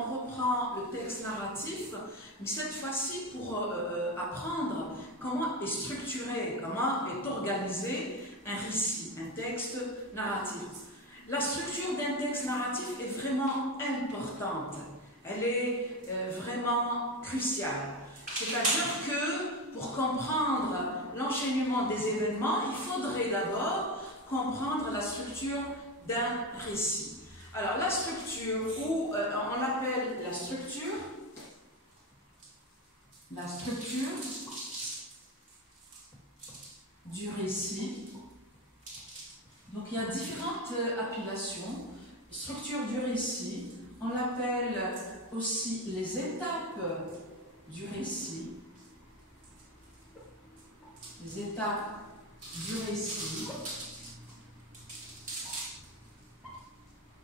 on reprend le texte narratif, mais cette fois-ci pour apprendre comment est structuré, comment est organisé un récit, un texte narratif. La structure d'un texte narratif est vraiment importante, elle est vraiment cruciale. C'est-à-dire que pour comprendre l'enchaînement des événements, il faudrait d'abord comprendre la structure d'un récit. Alors la structure, ou on l'appelle la structure du récit. Donc il y a différentes appellations. Structure du récit, on l'appelle aussi les étapes du récit. Les étapes du récit.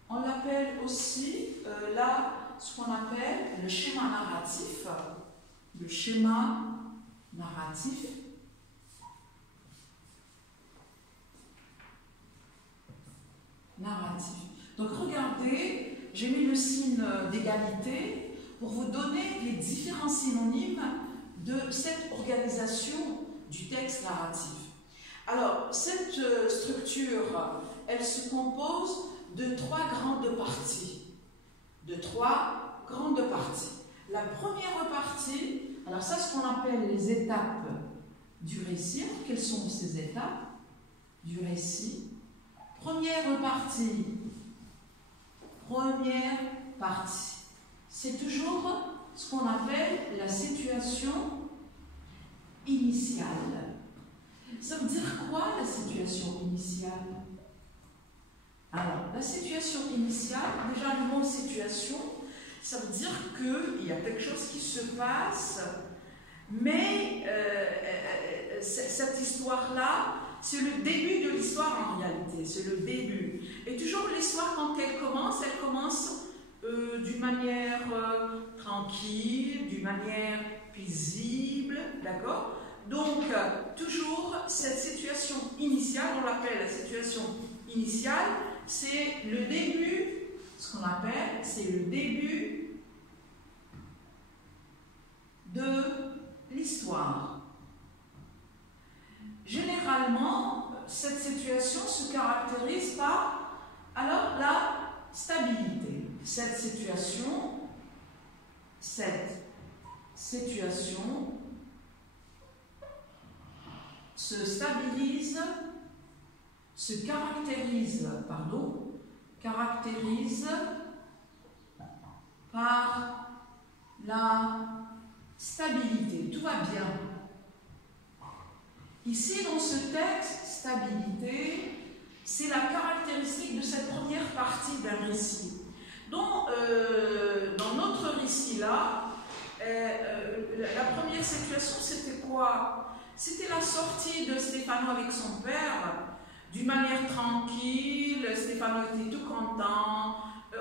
On l'appelle aussi ce qu'on appelle le schéma narratif. Le schéma narratif. Donc regardez, j'ai mis le signe d'égalité pour vous donner les différents synonymes de cette organisation du texte narratif. Alors, cette structure, elle se compose de trois grandes parties. La première partie, alors ça, ce qu'on appelle les étapes du récit. Quelles sont ces étapes du récit? Première partie, c'est toujours ce qu'on appelle la situation initiale. Ça veut dire quoi, la situation initiale? Alors, la situation initiale, déjà le mot situation, ça veut dire qu'il y a quelque chose qui se passe, mais cette histoire-là, c'est le début de l'histoire en réalité, c'est le début. Et toujours l'histoire, quand elle commence d'une manière tranquille, d'une manière paisible, d'accord? Donc, toujours cette situation initiale, on l'appelle la situation initiale, c'est le début, ce qu'on appelle, c'est le début de l'histoire. Généralement, cette situation se caractérise par la stabilité. Cette situation se stabilise, se caractérise par la stabilité. Tout va bien. Ici, dans ce texte, stabilité, c'est la caractéristique de cette première partie d'un récit. Donc, dans notre récit-là, la première situation, c'était quoi? C'était la sortie de Stefano avec son père, d'une manière tranquille. Stefano était tout content.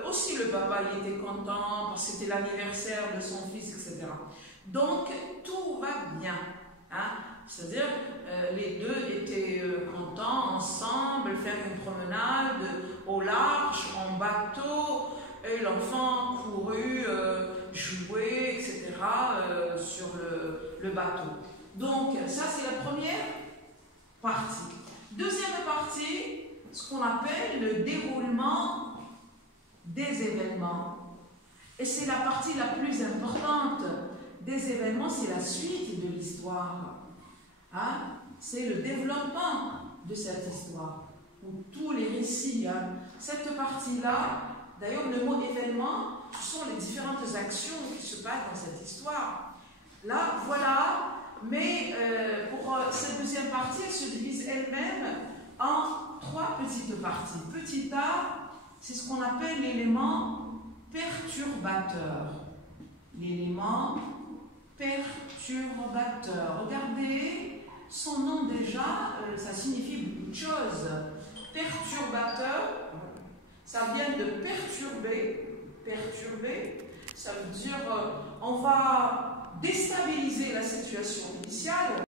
Aussi, le papa il était content, parce que c'était l'anniversaire de son fils, etc. Donc, tout va bien. Hein? C'est-à-dire, les deux étaient contents ensemble, faire une promenade au large, en bateau, et l'enfant courut, jouer, etc. Sur le bateau. Donc, ça c'est la première partie. Deuxième partie, ce qu'on appelle le déroulement des événements. Et c'est la partie la plus importante des événements, c'est la suite de l'histoire. Hein? C'est le développement de cette histoire, ou tous les récits. Hein? Cette partie-là, d'ailleurs le mot événement, ce sont les différentes actions qui se passent dans cette histoire. Là, voilà, mais pour cette deuxième partie, elle se divise elle-même en trois petites parties. Petit a, c'est ce qu'on appelle l'élément perturbateur. L'élément perturbateur. Regardez, son nom déjà, ça signifie beaucoup de choses. Perturbateur, ça vient de perturber. Perturber, ça veut dire on va déstabiliser la situation initiale.